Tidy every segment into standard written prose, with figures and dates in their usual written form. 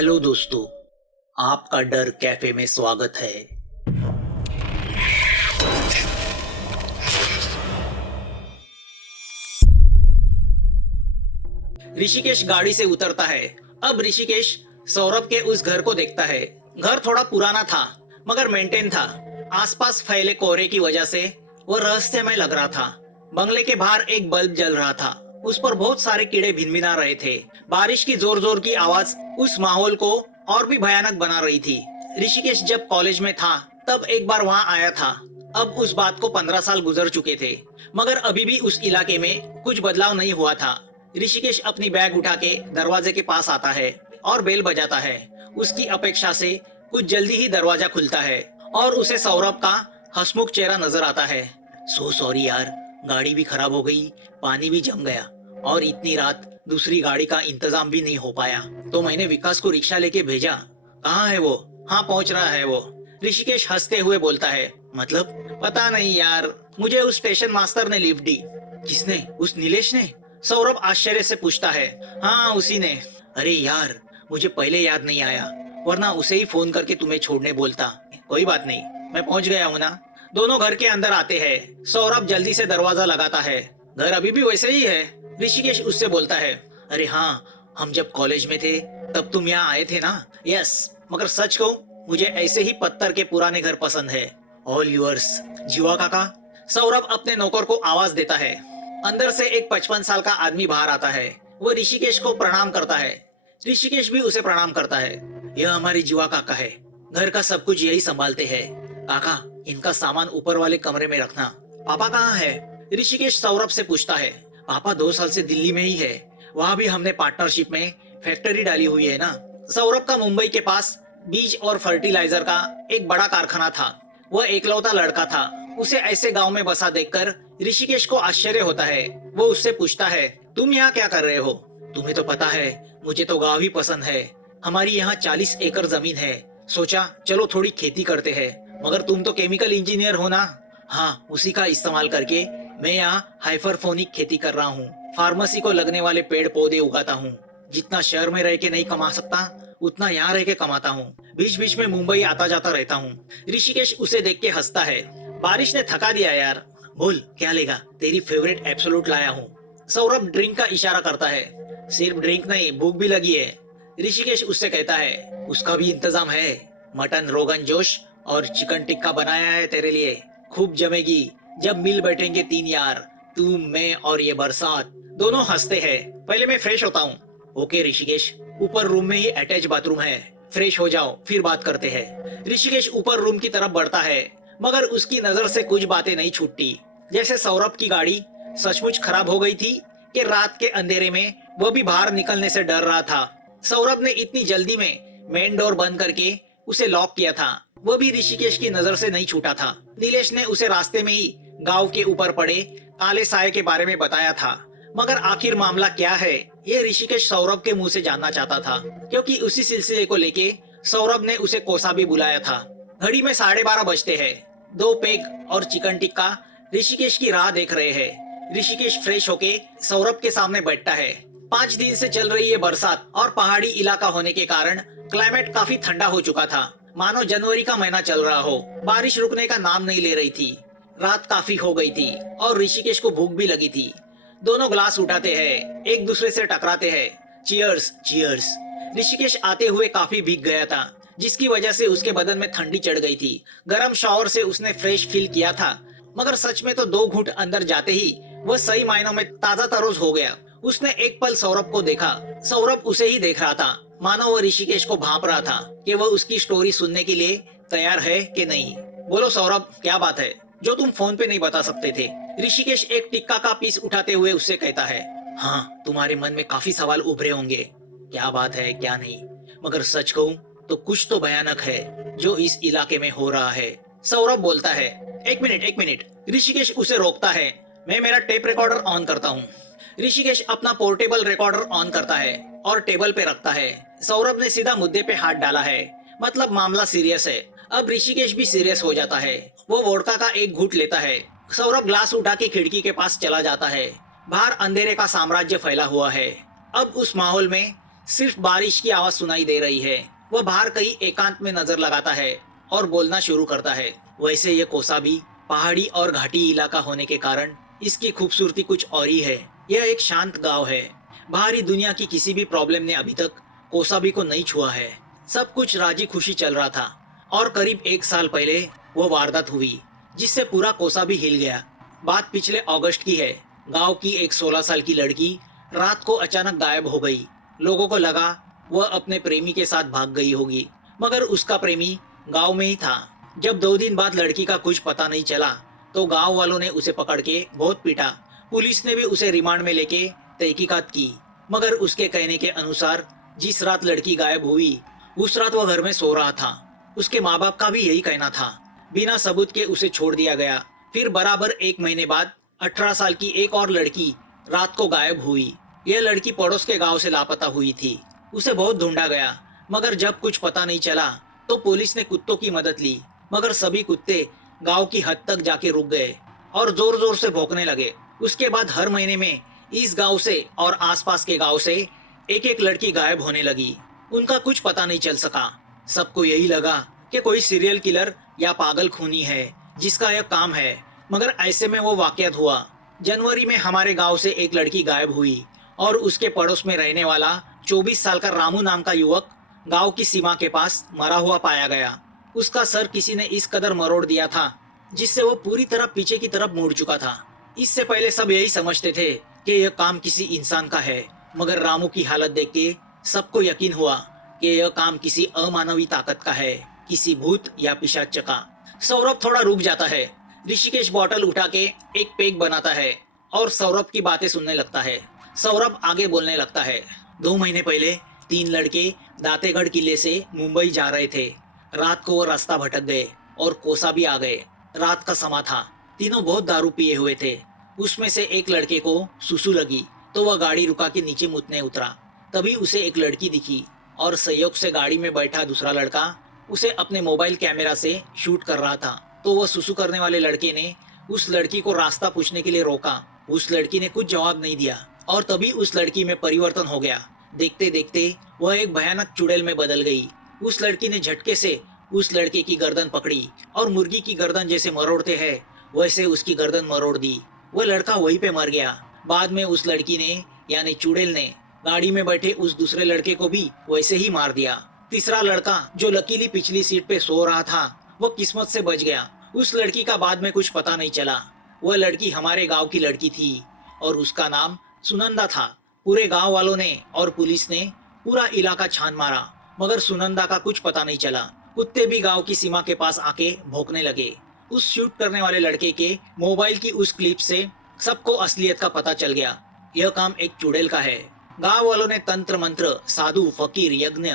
Hello दोस्तों, आपका डर कैफे में स्वागत है। ऋषिकेश गाड़ी से उतरता है। अब ऋषिकेश सौरभ के उस घर को देखता है। घर थोड़ा पुराना था मगर मेंटेन था। आसपास फैले कोहरे की वजह से वो रहस्यमय लग रहा था। बंगले के बाहर एक बल्ब जल रहा था। उस पर बहुत सारे कीड़े भिनभिना रहे थे। बारिश की जोर जोर की आवाज उस माहौल को और भी भयानक बना रही थी। ऋषिकेश जब कॉलेज में था तब एक बार वहां आया था। अब उस बात को 15 साल गुजर चुके थे मगर अभी भी उस इलाके में कुछ बदलाव नहीं हुआ था। ऋषिकेश अपनी बैग उठा के दरवाजे के पास आता है और बेल बजाता है। उसकी अपेक्षा से कुछ जल्दी ही दरवाजा खुलता है और उसे सौरभ का हंसमुख चेहरा नजर आता है। सो सॉरी यार, गाड़ी भी खराब हो गई, पानी भी जम गया और इतनी रात दूसरी गाड़ी का इंतजाम भी नहीं हो पाया, तो मैंने विकास को रिक्शा लेके भेजा। कहाँ है वो? हाँ, पहुंच रहा है वो। ऋषिकेश हंसते हुए बोलता है। मतलब? पता नहीं यार, मुझे उस स्टेशन मास्टर ने लिफ्ट दी। किसने? उस नीलेश ने? सौरभ आश्चर्य से पूछता है। हाँ, उसी ने। अरे यार, मुझे पहले याद नहीं आया, वरना उसे ही फोन करके तुम्हें छोड़ने बोलता। कोई बात नहीं, मैं पहुंच गया हूँ ना। दोनों घर के अंदर आते हैं। सौरभ जल्दी से दरवाजा लगाता है। घर अभी भी वैसे ही है। ऋषिकेश उससे बोलता है। अरे हाँ, हम जब कॉलेज में थे तब तुम यहाँ आए थे ना। यस, मगर सच कहूँ, मुझे ऐसे ही पत्थर के पुराने घर पसंद है। ऑल यूअर्स, जीवा काका। सौरभ अपने नौकर को आवाज देता है। अंदर से एक 55 साल का आदमी बाहर आता है। वो ऋषिकेश को प्रणाम करता है। ऋषिकेश भी उसे प्रणाम करता है। यह हमारे जीवा काका है, घर का सब कुछ यही संभालते हैं। काका, इनका सामान ऊपर वाले कमरे में रखना। पापा कहाँ है? ऋषिकेश सौरभ से पूछता है। पापा 2 साल से दिल्ली में ही है। वहाँ भी हमने पार्टनरशिप में फैक्ट्री डाली हुई है ना। सौरभ का मुंबई के पास बीज और फर्टिलाइजर का एक बड़ा कारखाना था। वह एकलौता लड़का था। उसे ऐसे गांव में बसा देखकर ऋषिकेश को आश्चर्य होता है। वो उससे पूछता है, तुम यहाँ क्या कर रहे हो? तुम्हें तो पता है, मुझे तो गांव ही पसंद है। हमारी यहाँ 40 एकड़ जमीन है। सोचा चलो थोड़ी खेती करते हैं। मगर तुम तो केमिकल इंजीनियर हो ना। हाँ, उसी का इस्तेमाल करके मैं यहाँ हाइपरफोनिक खेती कर रहा हूँ। फार्मेसी को लगने वाले पेड़ पौधे उगाता हूँ। जितना शहर में रह के नहीं कमा सकता, उतना यहाँ रह के कमाता हूँ। बीच बीच में मुंबई आता जाता रहता हूँ। ऋषिकेश उसे देख के हंसता है। बारिश ने थका दिया यार। बोल, क्या लेगा? तेरी फेवरेट एब्सोल्यूट लाया हूँ। सौरभ ड्रिंक का इशारा करता है। सिर्फ ड्रिंक नहीं, भूख भी लगी है। ऋषिकेश उससे कहता है, उसका भी इंतजाम है। मटन रोगन जोश और चिकन टिक्का बनाया है तेरे लिए, खूब जमेगी। जब मिल बैठेंगे 3 यार, तू, मैं और ये बरसात। दोनों हंसते हैं। पहले मैं फ्रेश होता हूँ। ओके ऋषिकेश, ऊपर रूम में ही अटैच बाथरूम है, फ्रेश हो जाओ फिर बात करते हैं। ऋषिकेश ऊपर रूम की तरफ बढ़ता है मगर उसकी नजर से कुछ बातें नहीं छूटती। जैसे सौरभ की गाड़ी सचमुच खराब हो गई थी कि रात के अंधेरे में वो भी बाहर निकलने से डर रहा था। सौरभ ने इतनी जल्दी में मेन डोर बंद करके उसे लॉक किया था। वो भी ऋषिकेश की नजर से नहीं छूटा था। नीलेश ने उसे रास्ते में ही गांव के ऊपर पड़े काले साये के बारे में बताया था। मगर आखिर मामला क्या है, ये ऋषिकेश सौरभ के मुंह से जानना चाहता था, क्योंकि उसी सिलसिले को लेके सौरभ ने उसे कोसा भी बुलाया था। घड़ी में 12:30 बजते हैं। 2 पेग और चिकन टिक्का ऋषिकेश की राह देख रहे हैं। ऋषिकेश फ्रेश होके सौरभ के सामने बैठता है। 5 दिन से चल रही है बरसात और पहाड़ी इलाका होने के कारण क्लाइमेट काफी ठंडा हो चुका था, मानो जनवरी का महीना चल रहा हो। बारिश रुकने का नाम नहीं ले रही थी। रात काफी हो गई थी और ऋषिकेश को भूख भी लगी थी। दोनों ग्लास उठाते हैं, एक दूसरे से टकराते हैं। Cheers, cheers. ऋषिकेश आते हुए काफी भीग गया था, जिसकी वजह से उसके बदन में ठंडी चढ़ गई थी। गर्म शावर से उसने फ्रेश फील किया था, मगर सच में तो 2 घूंट अंदर जाते ही वह सही मायनों में ताजा तरोज हो गया। उसने एक पल सौरभ को देखा। सौरभ उसे ही देख रहा था, मानो वह ऋषिकेश को भांप रहा था कि वह उसकी स्टोरी सुनने के लिए तैयार है कि नहीं। बोलो सौरभ, क्या बात है जो तुम फोन पे नहीं बता सकते थे? ऋषिकेश एक टिक्का का पीस उठाते हुए उससे कहता है। हाँ, तुम्हारे मन में काफी सवाल उभरे होंगे, क्या बात है क्या नहीं, मगर सच कहूँ तो कुछ तो भयानक है जो इस इलाके में हो रहा है। सौरभ बोलता है। एक मिनट। ऋषिकेश उसे रोकता है। मैं मेरा टेप रिकॉर्डर ऑन करता हूँ। ऋषिकेश अपना पोर्टेबल रिकॉर्डर ऑन करता है और टेबल पे रखता है। सौरभ ने सीधा मुद्दे पे हाथ डाला है, मतलब मामला सीरियस है। अब ऋषिकेश भी सीरियस हो जाता है। वो वोडका का एक घूंट लेता है। सौरभ ग्लास उठा के खिड़की के पास चला जाता है। बाहर अंधेरे का साम्राज्य फैला हुआ है। अब उस माहौल में सिर्फ बारिश की आवाज सुनाई दे रही है। वह बाहर कहीं एकांत में नजर लगाता है और बोलना शुरू करता है। वैसे ये कोसाबी पहाड़ी और घाटी इलाका होने के कारण इसकी खूबसूरती कुछ और ही है। यह एक शांत गांव है। बाहरी दुनिया की किसी भी प्रॉब्लम ने अभी तक कोसाबी को नहीं छुआ है। सब कुछ राजी खुशी चल रहा था और करीब 1 साल पहले वो वारदात हुई जिससे पूरा कोसाबी हिल गया। बात पिछले अगस्त की है। गांव की एक 16 साल की लड़की रात को अचानक गायब हो गई। लोगों को लगा वह अपने प्रेमी के साथ भाग गई होगी, मगर उसका प्रेमी गांव में ही था। जब 2 दिन बाद लड़की का कुछ पता नहीं चला तो गांव वालों ने उसे पकड़ के बहुत पीटा। पुलिस ने भी उसे रिमांड में लेके तहकीकात की, मगर उसके कहने के अनुसार जिस रात लड़की गायब हुई उस रात वह घर में सो रहा था। उसके माँ बाप का भी यही कहना था। बिना सबूत के उसे छोड़ दिया गया। फिर बराबर 1 महीने बाद 18 साल की एक और लड़की रात को गायब हुई। यह लड़की पड़ोस के गांव से लापता हुई थी। उसे बहुत ढूंढा गया, मगर जब कुछ पता नहीं चला तो पुलिस ने कुत्तों की मदद ली, मगर सभी कुत्ते गांव की हद तक जाके रुक गए और जोर जोर से भौंकने लगे। उसके बाद हर महीने में इस गांव से और आसपास के गांव से एक एक लड़की गायब होने लगी। उनका कुछ पता नहीं चल सका। सबको यही लगा कि कोई सीरियल किलर या पागल खूनी है जिसका यह काम है, मगर ऐसे में वो वाकयात हुआ। जनवरी में हमारे गांव से एक लड़की गायब हुई और उसके पड़ोस में रहने वाला 24 साल का रामू नाम का युवक गांव की सीमा के पास मरा हुआ पाया गया। उसका सर किसी ने इस कदर मरोड़ दिया था जिससे वो पूरी तरह पीछे की तरफ मुड़ चुका था। इससे पहले सब यही समझते थे कि यह काम किसी इंसान का है, मगर रामू की हालत देख के सबको यकीन हुआ कि यह काम किसी अमानवीय ताकत का है, किसी भूत या पिशाच का। सौरभ थोड़ा रुक जाता है। ऋषिकेश बॉटल उठा के एक पेग बनाता है और सौरभ की बातें सुनने लगता है। सौरभ आगे बोलने लगता है। 2 महीने पहले 3 लड़के दातेगढ़ किले से मुंबई जा रहे थे। रात को वो रास्ता भटक गए और कोसाबी आ गए। रात का समा था। तीनों बहुत दारू पिए हुए थे। उसमें से एक लड़के को सुसु लगी तो वह गाड़ी रुका के नीचे मुतने उतरा। तभी उसे एक लड़की दिखी और संयोग से गाड़ी में बैठा दूसरा लड़का उसे अपने मोबाइल कैमरा से शूट कर रहा था। तो वह सुसु करने वाले लड़के ने उस लड़की को रास्ता पूछने के लिए रोका। उस लड़की ने कुछ जवाब नहीं दिया और तभी उस लड़की में परिवर्तन हो गया। देखते देखते वह एक भयानक चुड़ैल में बदल गई। उस लड़की ने झटके से उस लड़के की गर्दन पकड़ी और मुर्गी की गर्दन जैसे मरोड़ते हैं वैसे उसकी गर्दन मरोड़ दी। वह लड़का वहीं पे मर गया। बाद में उस लड़की ने यानी चुड़ैल ने गाड़ी में बैठे उस दूसरे लड़के को भी वैसे ही मार दिया। तीसरा लड़का जो लकीली पिछली सीट पे सो रहा था वो किस्मत से बच गया। उस लड़की का बाद में कुछ पता नहीं चला। वह लड़की हमारे गांव की लड़की थी और उसका नाम सुनंदा था। पूरे गांव वालों ने और पुलिस ने पूरा इलाका छान मारा, मगर सुनंदा का कुछ पता नहीं चला। कुत्ते भी गांव की सीमा के पास आके भौंकने लगे। उस शूट करने वाले लड़के के मोबाइल की उस क्लिप से सबको असलियत का पता चल गया। यह काम एक चुड़ैल का है। गांव वालों ने तंत्र मंत्र, साधु, फकीर, यज्ञ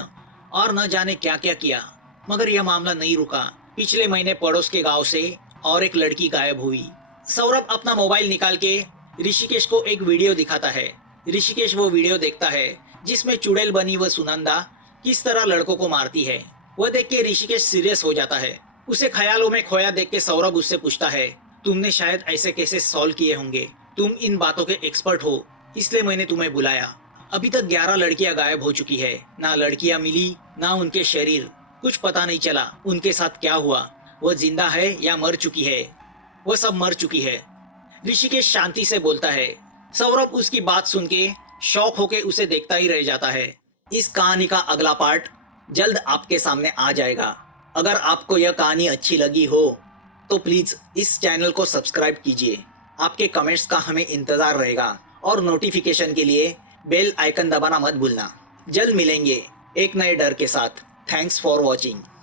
और न जाने क्या क्या किया, मगर यह मामला नहीं रुका। पिछले महीने पड़ोस के गांव से और एक लड़की गायब हुई। सौरभ अपना मोबाइल निकाल के ऋषिकेश को एक वीडियो दिखाता है। ऋषिकेश वो वीडियो देखता है जिसमें चुड़ैल बनी वह सुनंदा किस तरह लड़कों को मारती है। वह देख के ऋषिकेश सीरियस हो जाता है। उसे ख्यालों में खोया देख के सौरभ उससे पूछता है, तुमने शायद ऐसे केसेस सॉल्व किए होंगे, तुम इन बातों के एक्सपर्ट हो, इसलिए मैंने तुम्हें बुलाया। अभी तक 11 लड़कियां गायब हो चुकी है। ना लड़कियां मिली ना उनके शरीर। कुछ पता नहीं चला उनके साथ क्या हुआ। वह जिंदा है या मर चुकी है। वह सब मर चुकी है। ऋषिकेश शांति से बोलता है। सौरभ उसकी बात सुन के शौक होके उसे देखता ही रह जाता है। इस कहानी का अगला पार्ट जल्द आपके सामने आ जाएगा। अगर आपको यह कहानी अच्छी लगी हो तो प्लीज इस चैनल को सब्सक्राइब कीजिए। आपके कमेंट्स का हमें इंतजार रहेगा और नोटिफिकेशन के लिए बेल आइकन दबाना मत भूलना। जल्द मिलेंगे एक नए डर के साथ। Thanks for watching.